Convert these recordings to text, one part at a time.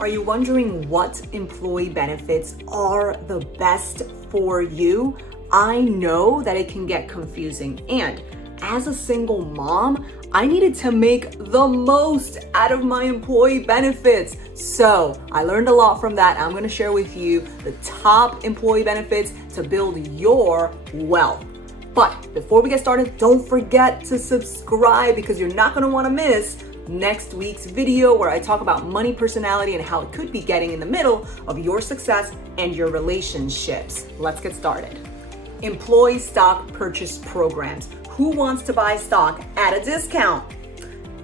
Are you wondering what employee benefits are the best for you? I know that it can get confusing, and as a single mom, I needed to make the most out of my employee benefits. So I learned a lot from that. I'm gonna share with you the top employee benefits to build your wealth. But before we get started, don't forget to subscribe because you're not gonna wanna miss next week's video where I talk about money personality and how it could be getting in the middle of your success and your relationships. Let's get started. Employee stock purchase programs. Who wants to buy stock at a discount?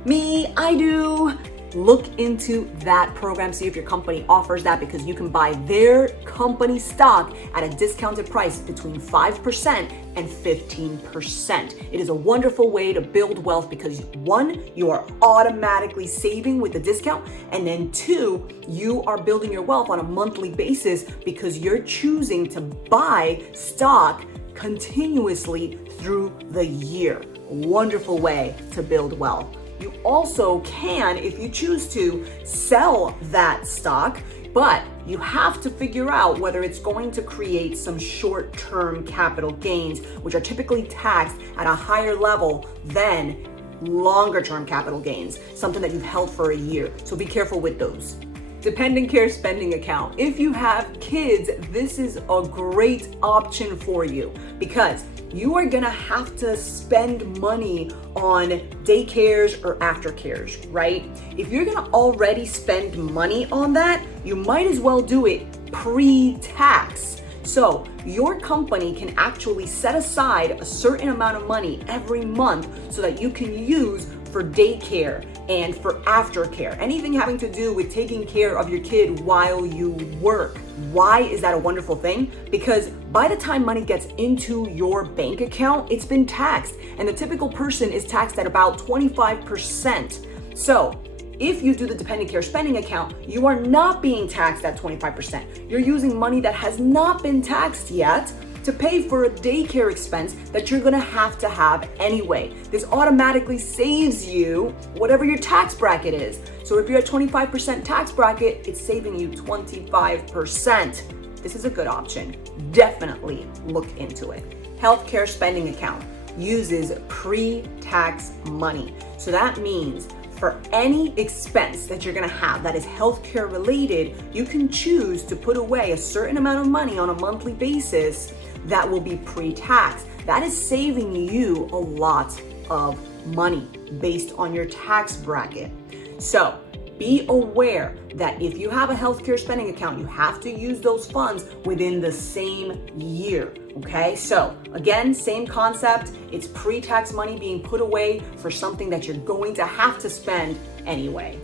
Me, I do. Look into that program, see if your company offers that, because you can buy their company stock at a discounted price between 5% and 15%. It is a wonderful way to build wealth because one, you are automatically saving with the discount, and then two, you are building your wealth on a monthly basis because you're choosing to buy stock continuously through the year. Wonderful way to build wealth. You also can, if you choose to, sell that stock, but you have to figure out whether it's going to create some short-term capital gains, which are typically taxed at a higher level than longer-term capital gains, something that you've held for a year. So be careful with those. Dependent care spending account. If you have kids, this is a great option for you because you are gonna have to spend money on daycares or aftercares, right? If you're gonna already spend money on that, you might as well do it pre-tax. So your company can actually set aside a certain amount of money every month so that you can use for daycare and for aftercare, anything having to do with taking care of your kid while you work. Why is that a wonderful thing? Because by the time money gets into your bank account, it's been taxed, and the typical person is taxed at about 25%. So if you do the dependent care spending account, you are not being taxed at 25%. You're using money that has not been taxed yet to pay for a daycare expense that you're gonna have to have anyway. This automatically saves you whatever your tax bracket is. So if you're at 25% tax bracket, it's saving you 25%. This is a good option. Definitely look into it. Healthcare spending account uses pre-tax money. So that means for any expense that you're gonna have that is healthcare related, you can choose to put away a certain amount of money on a monthly basis that will be pre-tax. That is saving you a lot of money based on your tax bracket. So be aware that if you have a healthcare spending account, you have to use those funds within the same year, okay? So again, same concept, it's pre-tax money being put away for something that you're going to have to spend anyway.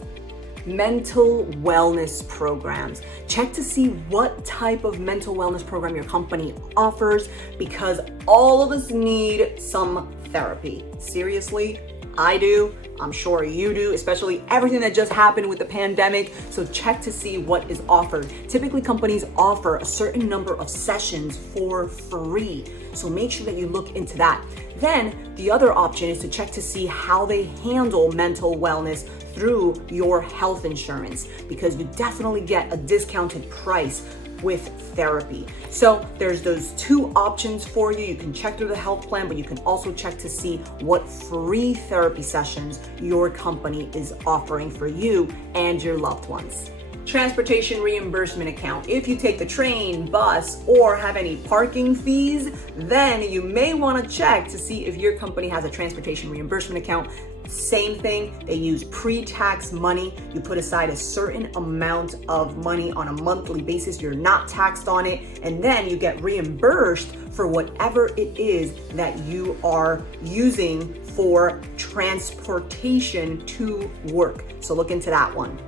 Mental wellness programs. Check to see what type of mental wellness program your company offers because all of us need some therapy. Seriously, I do. I'm sure you do, especially everything that just happened with the pandemic. So check to see what is offered. Typically, companies offer a certain number of sessions for free. So make sure that you look into that. Then the other option is to check to see how they handle mental wellness through your health insurance because you definitely get a discounted price with therapy. So there's those two options for you. You can check through the health plan, but you can also check to see what free therapy sessions your company is offering for you and your loved ones. Transportation reimbursement account. If you take the train, bus, or have any parking fees, then you may want to check to see if your company has a transportation reimbursement account. Same thing, they use pre-tax money. You put aside a certain amount of money on a monthly basis. You're not taxed on it, and then you get reimbursed for whatever it is that you are using for transportation to work. So look into that one.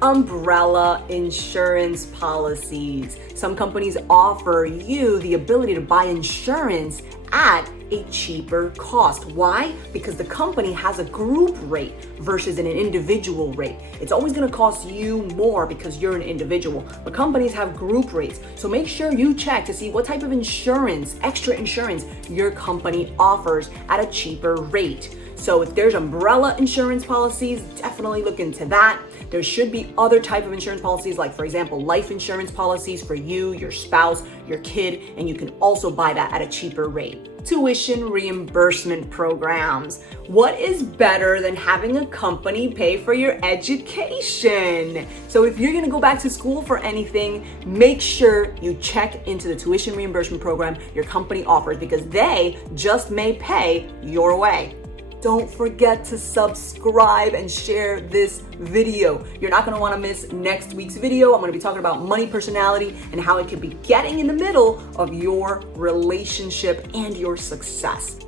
Umbrella insurance policies. Some companies offer you the ability to buy insurance at a cheaper cost. Why? Because the company has a group rate versus an individual rate. It's always going to cost you more because you're an individual, but companies have group rates. So make sure you check to see what type of insurance, extra insurance, your company offers at a cheaper rate. So if there's umbrella insurance policies, definitely look into that. There should be other type of insurance policies, like for example, life insurance policies for you, your spouse, your kid, and you can also buy that at a cheaper rate. Tuition reimbursement programs. What is better than having a company pay for your education? So if you're gonna go back to school for anything, make sure you check into the tuition reimbursement program your company offers, because they just may pay your way. Don't forget to subscribe and share this video. You're not gonna wanna miss next week's video. I'm gonna be talking about money personality and how it can be getting in the middle of your relationship and your success.